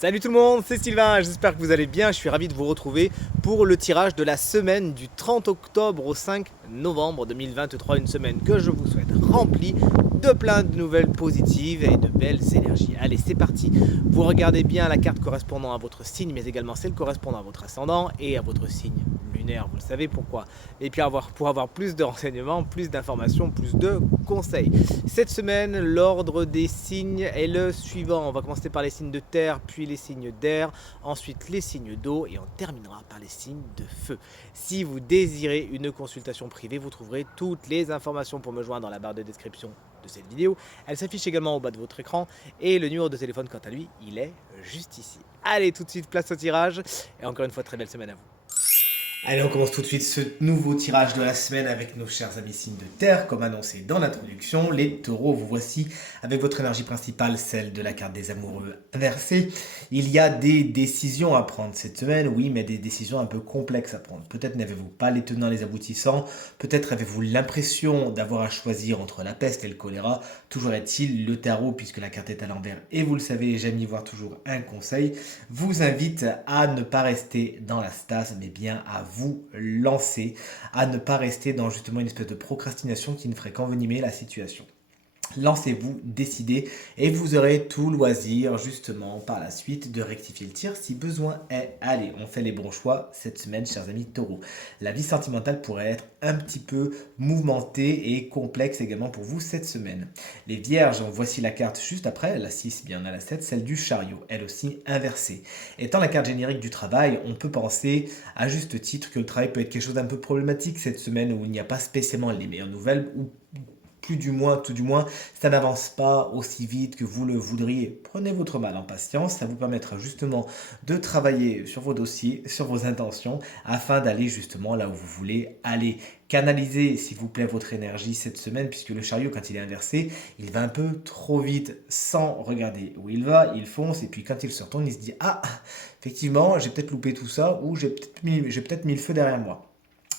Salut tout le monde, c'est Sylvain, j'espère que vous allez bien, je suis ravi de vous retrouver pour le tirage de la semaine du 30 octobre au 5 novembre 2023, une semaine que je vous souhaite remplie de plein de nouvelles positives et de belles énergies. Allez, c'est parti, vous regardez bien la carte correspondant à votre signe, mais également celle correspondant à votre ascendant et à votre signe lunaire, vous le savez pourquoi. Et puis pour avoir plus de renseignements, plus d'informations, plus de conseils. Cette semaine, l'ordre des signes est le suivant. On va commencer par les signes de terre, puis les signes d'air, ensuite les signes d'eau et on terminera par les signes de feu. Si vous désirez une consultation privée, vous trouverez toutes les informations pour me joindre dans la barre de description de cette vidéo. Elle s'affiche également au bas de votre écran et le numéro de téléphone quant à lui, il est juste ici. Allez, tout de suite, place au tirage et encore une fois, très belle semaine à vous. Allez, on commence tout de suite ce nouveau tirage de la semaine avec nos chers amis signes de terre. Comme annoncé dans l'introduction, les taureaux, vous voici avec votre énergie principale, celle de la carte des amoureux inversée. Il y a des décisions à prendre cette semaine, oui, mais des décisions un peu complexes à prendre. Peut-être n'avez-vous pas les tenants, les aboutissants, peut-être avez-vous l'impression d'avoir à choisir entre la peste et le choléra. Toujours est-il, le tarot, puisque la carte est à l'envers, et vous le savez, j'aime y voir toujours un conseil, vous invite à ne pas rester dans la stase, mais bien à vous lancer, à ne pas rester dans justement une espèce de procrastination qui ne ferait qu'envenimer la situation. Lancez-vous, décidez et vous aurez tout loisir justement par la suite de rectifier le tir si besoin est. Allez, on fait les bons choix cette semaine, chers amis taureaux. La vie sentimentale pourrait être un petit peu mouvementée et complexe également pour vous cette semaine. Les vierges, voici la carte juste après, la 6, bien on a la 7, celle du chariot, elle aussi inversée. Étant la carte générique du travail, on peut penser à juste titre que le travail peut être quelque chose d'un peu problématique cette semaine où il n'y a pas spécialement les meilleures nouvelles ou plus du moins, tout du moins, ça n'avance pas aussi vite que vous le voudriez. Prenez votre mal en patience, ça vous permettra justement de travailler sur vos dossiers, sur vos intentions, afin d'aller justement là où vous voulez aller. Canalisez, s'il vous plaît, votre énergie cette semaine, puisque le chariot, quand il est inversé, il va un peu trop vite sans regarder où il va, il fonce, et puis quand il se retourne, il se dit, ah, effectivement, j'ai peut-être loupé tout ça, ou j'ai peut-être mis le feu derrière moi.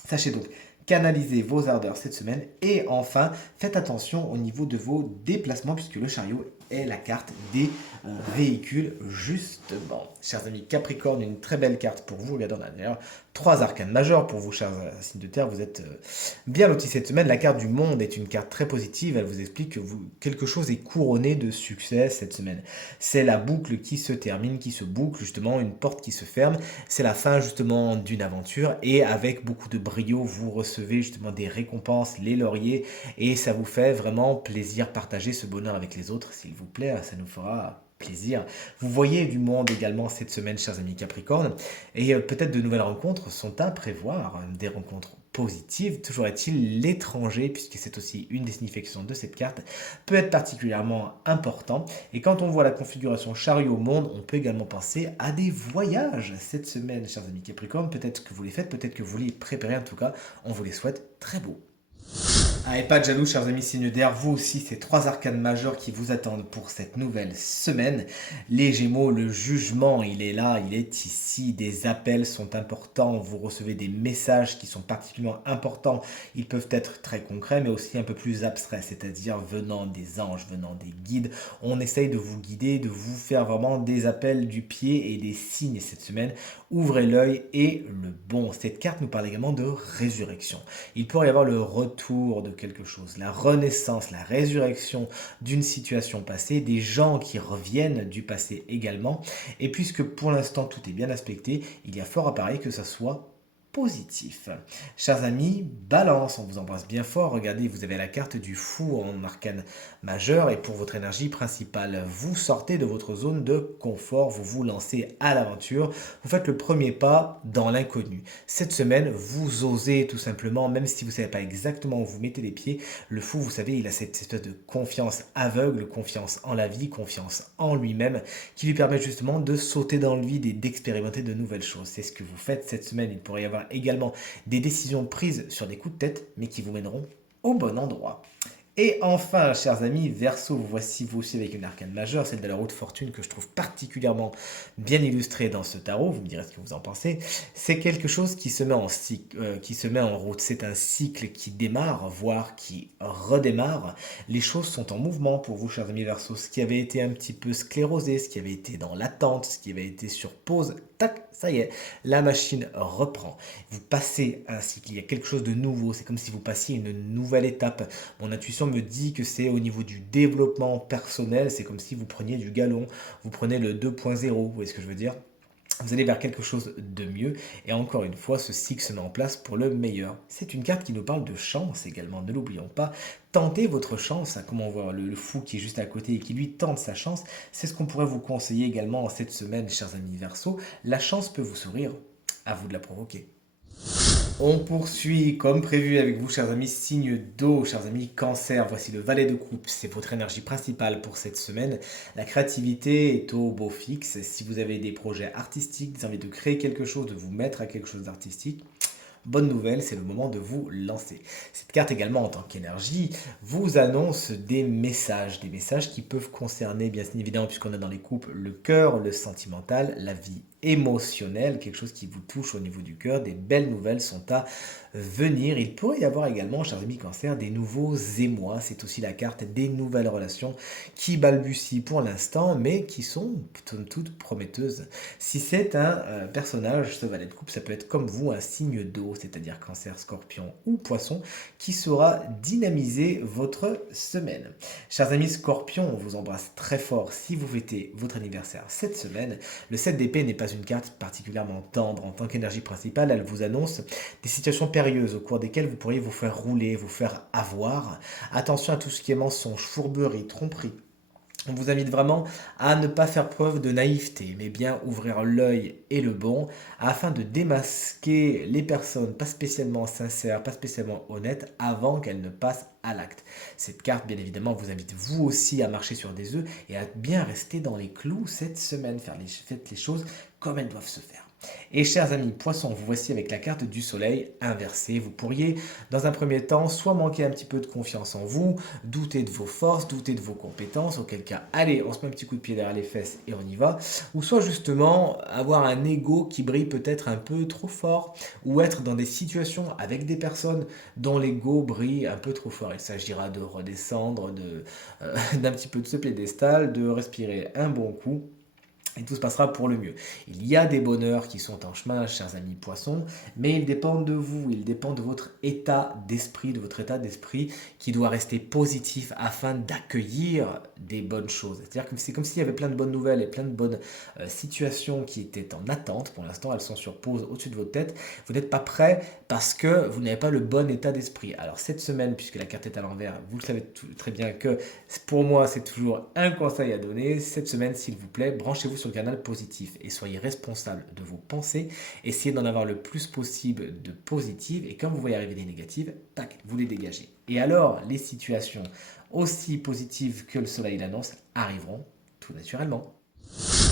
Sachez donc, canalisez vos ardeurs cette semaine et enfin, faites attention au niveau de vos déplacements puisque le chariot est la carte des véhicules justement. Chers amis Capricorne, une très belle carte pour vous. Regardez, on a d'ailleurs 3 arcanes majeures pour vous, chers signes de terre. Vous êtes bien lotis cette semaine. La carte du monde est une carte très positive. Elle vous explique que quelque chose est couronné de succès cette semaine. C'est la boucle qui se termine, qui se boucle, justement, une porte qui se ferme. C'est la fin justement d'une aventure et avec beaucoup de brio, vous recevez justement des récompenses, les lauriers et ça vous fait vraiment plaisir partager ce bonheur avec les autres, s'il vous plaît, ça nous fera plaisir. Vous voyez du monde également cette semaine, chers amis Capricorne, et peut-être de nouvelles rencontres sont à prévoir, des rencontres positives. Toujours est-il, l'étranger, puisque c'est aussi une des significations de cette carte, peut être particulièrement important. Et quand on voit la configuration chariot au monde, on peut également penser à des voyages cette semaine, chers amis Capricorne. Peut-être que vous les faites, peut-être que vous les préparez. En tout cas, on vous les souhaite très beaux. Ah, et pas de jaloux, chers amis signes d'air, vous aussi, ces 3 arcanes majeures qui vous attendent pour cette nouvelle semaine. Les Gémeaux, le jugement, il est là, il est ici. Des appels sont importants, vous recevez des messages qui sont particulièrement importants. Ils peuvent être très concrets, mais aussi un peu plus abstraits, c'est-à-dire venant des anges, venant des guides. On essaye de vous guider, de vous faire vraiment des appels du pied et des signes cette semaine. Ouvrez l'œil et le bon. Cette carte nous parle également de résurrection. Il pourrait y avoir le retour de quelque chose, la renaissance, la résurrection d'une situation passée, des gens qui reviennent du passé également. Et puisque pour l'instant tout est bien aspecté, il y a fort à parier que ça soit positif. Chers amis, balance, on vous embrasse bien fort. Regardez, vous avez la carte du fou en arcane majeur et pour votre énergie principale, vous sortez de votre zone de confort, vous vous lancez à l'aventure, vous faites le premier pas dans l'inconnu. Cette semaine, vous osez tout simplement, même si vous ne savez pas exactement où vous mettez les pieds, le fou, vous savez, il a cette espèce de confiance aveugle, confiance en la vie, confiance en lui-même, qui lui permet justement de sauter dans le vide et d'expérimenter de nouvelles choses. C'est ce que vous faites cette semaine. Il pourrait y avoir également des décisions prises sur des coups de tête, mais qui vous mèneront au bon endroit. Et enfin, chers amis, Verseau, vous voici vous aussi avec une arcane majeure, celle de la roue de fortune que je trouve particulièrement bien illustrée dans ce tarot. Vous me direz ce que vous en pensez. C'est quelque chose qui se met en qui se met en route. C'est un cycle qui démarre, voire qui redémarre. Les choses sont en mouvement pour vous, chers amis Verseau. Ce qui avait été un petit peu sclérosé, ce qui avait été dans l'attente, ce qui avait été sur pause, tac, ça y est, la machine reprend. Vous passez un cycle, il y a quelque chose de nouveau. C'est comme si vous passiez une nouvelle étape. Mon intuition me dit que c'est au niveau du développement personnel, c'est comme si vous preniez du galon, vous prenez le 2.0, vous voyez ce que je veux dire? Vous allez vers quelque chose de mieux et encore une fois, ce cycle se met en place pour le meilleur. C'est une carte qui nous parle de chance également, ne l'oublions pas. Tentez votre chance, hein, comme on voit le fou qui est juste à côté et qui lui tente sa chance, c'est ce qu'on pourrait vous conseiller également en cette semaine, chers amis Verseau. La chance peut vous sourire, à vous de la provoquer. On poursuit comme prévu avec vous, chers amis, signe d'eau, chers amis, cancer. Voici le valet de coupe, c'est votre énergie principale pour cette semaine. La créativité est au beau fixe. Si vous avez des projets artistiques, des envies de créer quelque chose, de vous mettre à quelque chose d'artistique, bonne nouvelle, c'est le moment de vous lancer. Cette carte également en tant qu'énergie vous annonce des messages qui peuvent concerner bien évidemment puisqu'on a dans les couples le cœur, le sentimental, la vie émotionnelle, quelque chose qui vous touche au niveau du cœur, des belles nouvelles sont à venir. Il pourrait y avoir également, chers amis cancer, des nouveaux émois, c'est aussi la carte des nouvelles relations qui balbutient pour l'instant mais qui sont toutes prometteuses. Si c'est un personnage, ce valet de coupe, ça peut être comme vous, un signe d'eau, c'est-à-dire cancer, scorpion ou poisson, qui saura dynamiser votre semaine. Chers amis scorpions, on vous embrasse très fort si vous fêtez votre anniversaire cette semaine. Le 7 d'épée n'est pas une carte particulièrement tendre. En tant qu'énergie principale, elle vous annonce des situations périlleuses au cours desquelles vous pourriez vous faire rouler, vous faire avoir. Attention à tout ce qui est mensonge, fourberie, tromperie. On vous invite vraiment à ne pas faire preuve de naïveté, mais bien ouvrir l'œil et le bon, afin de démasquer les personnes pas spécialement sincères, pas spécialement honnêtes, avant qu'elles ne passent à l'acte. Cette carte, bien évidemment, vous invite vous aussi à marcher sur des œufs et à bien rester dans les clous cette semaine. Faites les choses comme elles doivent se faire. Et chers amis poissons, vous voici avec la carte du soleil inversée. Vous pourriez, dans un premier temps, soit manquer un petit peu de confiance en vous, douter de vos forces, douter de vos compétences, auquel cas, allez, on se met un petit coup de pied derrière les fesses et on y va, ou soit justement avoir un ego qui brille peut-être un peu trop fort, ou être dans des situations avec des personnes dont l'ego brille un peu trop fort. Il s'agira de redescendre d'un petit peu de ce piédestal, de respirer un bon coup et tout se passera pour le mieux. Il y a des bonheurs qui sont en chemin, chers amis poissons, mais ils dépendent de vous, ils dépendent de votre état d'esprit, qui doit rester positif afin d'accueillir des bonnes choses. C'est-à-dire que c'est comme s'il y avait plein de bonnes nouvelles et plein de bonnes situations qui étaient en attente. Pour l'instant, elles sont sur pause au-dessus de votre tête. Vous n'êtes pas prêt parce que vous n'avez pas le bon état d'esprit. Alors cette semaine, puisque la carte est à l'envers, vous le savez très bien que pour moi, c'est toujours un conseil à donner. Cette semaine, s'il vous plaît, branchez-vous sur le canal positif et soyez responsable de vos pensées. Essayez d'en avoir le plus possible de positives et quand vous voyez arriver des négatives, tac, vous les dégagez. Et alors, les situations aussi positives que le soleil l'annonce arriveront tout naturellement.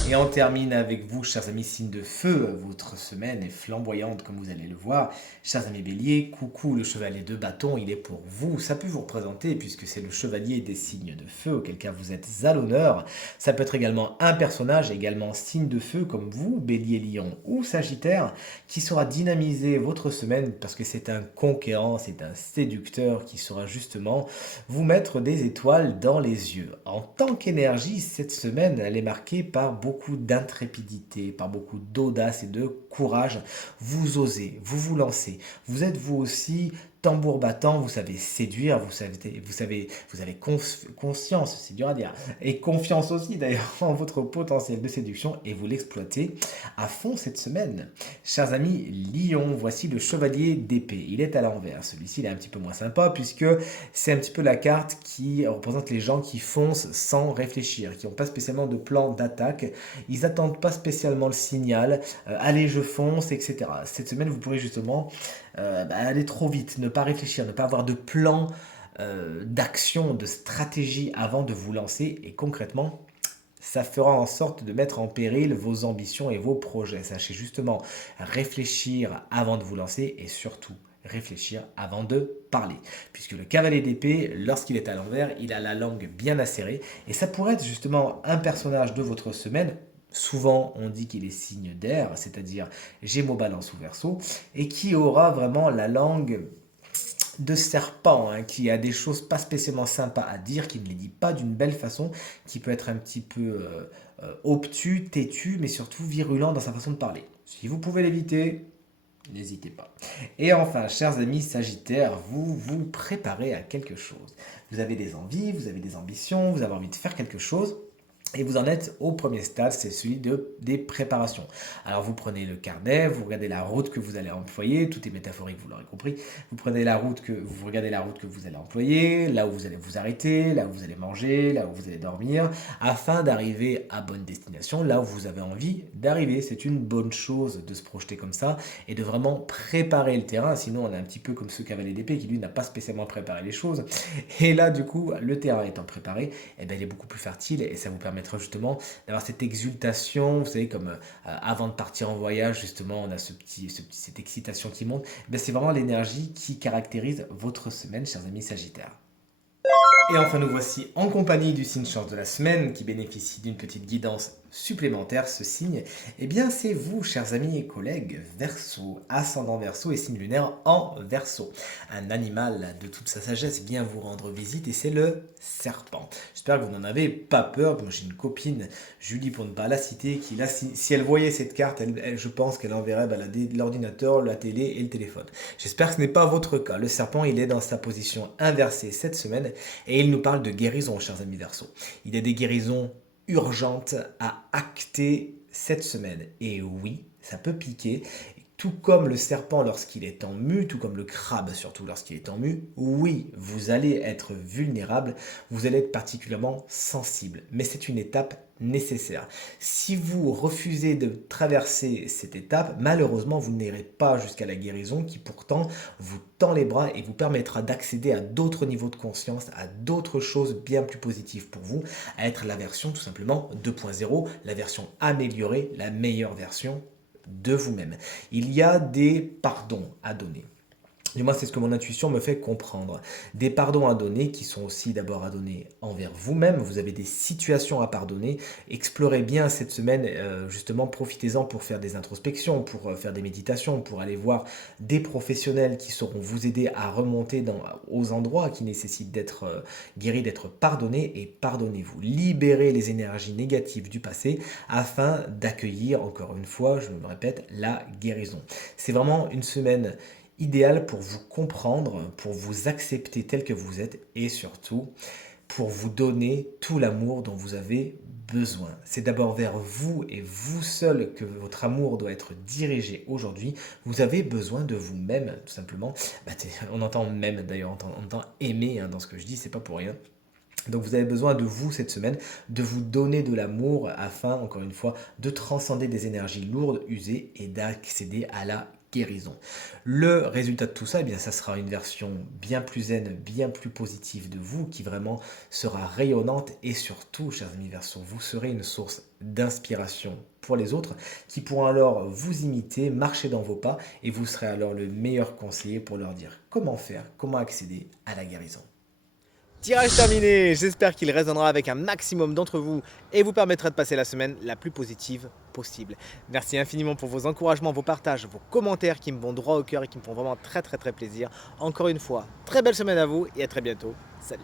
Et on termine avec vous, chers amis signes de feu. Votre semaine est flamboyante comme vous allez le voir. Chers amis béliers, coucou le chevalier de bâton, il est pour vous. Ça peut vous représenter puisque c'est le chevalier des signes de feu, auquel cas vous êtes à l'honneur. Ça peut être également un personnage, également signe de feu comme vous, bélier, lion ou sagittaire, qui saura dynamiser votre semaine parce que c'est un conquérant, c'est un séducteur qui saura justement vous mettre des étoiles dans les yeux. En tant qu'énergie, cette semaine, elle est marquée par beaucoup d'intrépidité, par beaucoup d'audace et de courage. Vous osez, vous vous lancez. Vous êtes vous aussi tambour battant, vous savez séduire, vous avez conscience, c'est dur à dire, et confiance aussi d'ailleurs en votre potentiel de séduction et vous l'exploitez à fond cette semaine. Chers amis, Lion, voici le chevalier d'épée. Il est à l'envers. Celui-ci, il est un petit peu moins sympa puisque c'est un petit peu la carte qui représente les gens qui foncent sans réfléchir, qui n'ont pas spécialement de plan d'attaque. Ils n'attendent pas spécialement le signal, allez je fonce, etc. Cette semaine, vous pourrez justement aller trop vite, ne pas réfléchir, ne pas avoir de plan d'action, de stratégie avant de vous lancer et concrètement, ça fera en sorte de mettre en péril vos ambitions et vos projets. Sachez justement réfléchir avant de vous lancer et surtout réfléchir avant de parler. Puisque le cavalier d'épée, lorsqu'il est à l'envers, il a la langue bien acérée. Et ça pourrait être justement un personnage de votre semaine. Souvent, on dit qu'il est signe d'air, c'est-à-dire Gémeaux, Balance ou Verseau, et qui aura vraiment la langue de serpent, hein, qui a des choses pas spécialement sympas à dire, qui ne les dit pas d'une belle façon, qui peut être un petit peu obtus, têtu, mais surtout virulent dans sa façon de parler. Si vous pouvez l'éviter, n'hésitez pas. Et enfin, chers amis Sagittaires, vous vous préparez à quelque chose. Vous avez des envies, vous avez des ambitions, vous avez envie de faire quelque chose. Et vous en êtes au premier stade, c'est celui des préparations. Alors vous prenez le carnet, vous regardez la route que vous allez employer, tout est métaphorique, vous l'aurez compris. Vous prenez vous regardez la route que vous allez employer, là où vous allez vous arrêter, là où vous allez manger, là où vous allez dormir, afin d'arriver à bonne destination, là où vous avez envie d'arriver. C'est une bonne chose de se projeter comme ça et de vraiment préparer le terrain, sinon on est un petit peu comme ce cavalier d'épée qui lui n'a pas spécialement préparé les choses. Et là du coup, le terrain étant préparé, eh bien, il est beaucoup plus fertile et ça vous permettra justement d'avoir cette exultation, vous savez, comme avant de partir en voyage, justement, on a cette excitation qui monte. Eh c'est vraiment l'énergie qui caractérise votre semaine, chers amis Sagittaires. Et enfin, nous voici en compagnie du signe chance de la semaine qui bénéficie d'une petite guidance supplémentaire. Ce signe, eh bien, c'est vous, chers amis et collègues, Verseau, ascendant Verseau et signe lunaire en Verseau. Un animal de toute sa sagesse vient vous rendre visite et c'est le serpent. J'espère que vous n'en avez pas peur. Moi, j'ai une copine, Julie, pour ne pas la citer, qui là, si elle voyait cette carte, je pense qu'elle enverrait l'ordinateur, la télé et le téléphone. J'espère que ce n'est pas votre cas. Le serpent, il est dans sa position inversée cette semaine et il nous parle de guérison, chers amis Verseau. Il y a des guérisons urgentes à acter cette semaine. Et oui, ça peut piquer. Tout comme le serpent lorsqu'il est en mue, tout comme le crabe surtout lorsqu'il est en mue, oui, vous allez être vulnérable, vous allez être particulièrement sensible. Mais c'est une étape nécessaire. Si vous refusez de traverser cette étape, malheureusement, vous n'irez pas jusqu'à la guérison qui pourtant vous tend les bras et vous permettra d'accéder à d'autres niveaux de conscience, à d'autres choses bien plus positives pour vous, à être la version tout simplement 2.0, la version améliorée, la meilleure version de vous-même. Il y a des pardons à donner. Du moins, c'est ce que mon intuition me fait comprendre. Des pardons à donner qui sont aussi d'abord à donner envers vous-même. Vous avez des situations à pardonner. Explorez bien cette semaine, justement, profitez-en pour faire des introspections, pour faire des méditations, pour aller voir des professionnels qui sauront vous aider à remonter aux endroits qui nécessitent d'être guéris, d'être pardonnés et pardonnez-vous. Libérez les énergies négatives du passé afin d'accueillir, encore une fois, je me répète, la guérison. C'est vraiment une semaine idéal pour vous comprendre, pour vous accepter tel que vous êtes et surtout pour vous donner tout l'amour dont vous avez besoin. C'est d'abord vers vous et vous seul que votre amour doit être dirigé aujourd'hui. Vous avez besoin de vous-même, tout simplement. On entend même d'ailleurs, on entend aimer dans ce que je dis, c'est pas pour rien. Donc vous avez besoin de vous cette semaine, de vous donner de l'amour afin, encore une fois, de transcender des énergies lourdes, usées et d'accéder à la guérison. Le résultat de tout ça, eh bien, ça sera une version bien plus zen, bien plus positive de vous, qui vraiment sera rayonnante et surtout, chers amis Verseau, vous serez une source d'inspiration pour les autres qui pourront alors vous imiter, marcher dans vos pas et vous serez alors le meilleur conseiller pour leur dire comment faire, comment accéder à la guérison. Tirage terminé, j'espère qu'il résonnera avec un maximum d'entre vous et vous permettra de passer la semaine la plus positive possible. Merci infiniment pour vos encouragements, vos partages, vos commentaires qui me vont droit au cœur et qui me font vraiment très plaisir. Encore une fois, très belle semaine à vous et à très bientôt. Salut.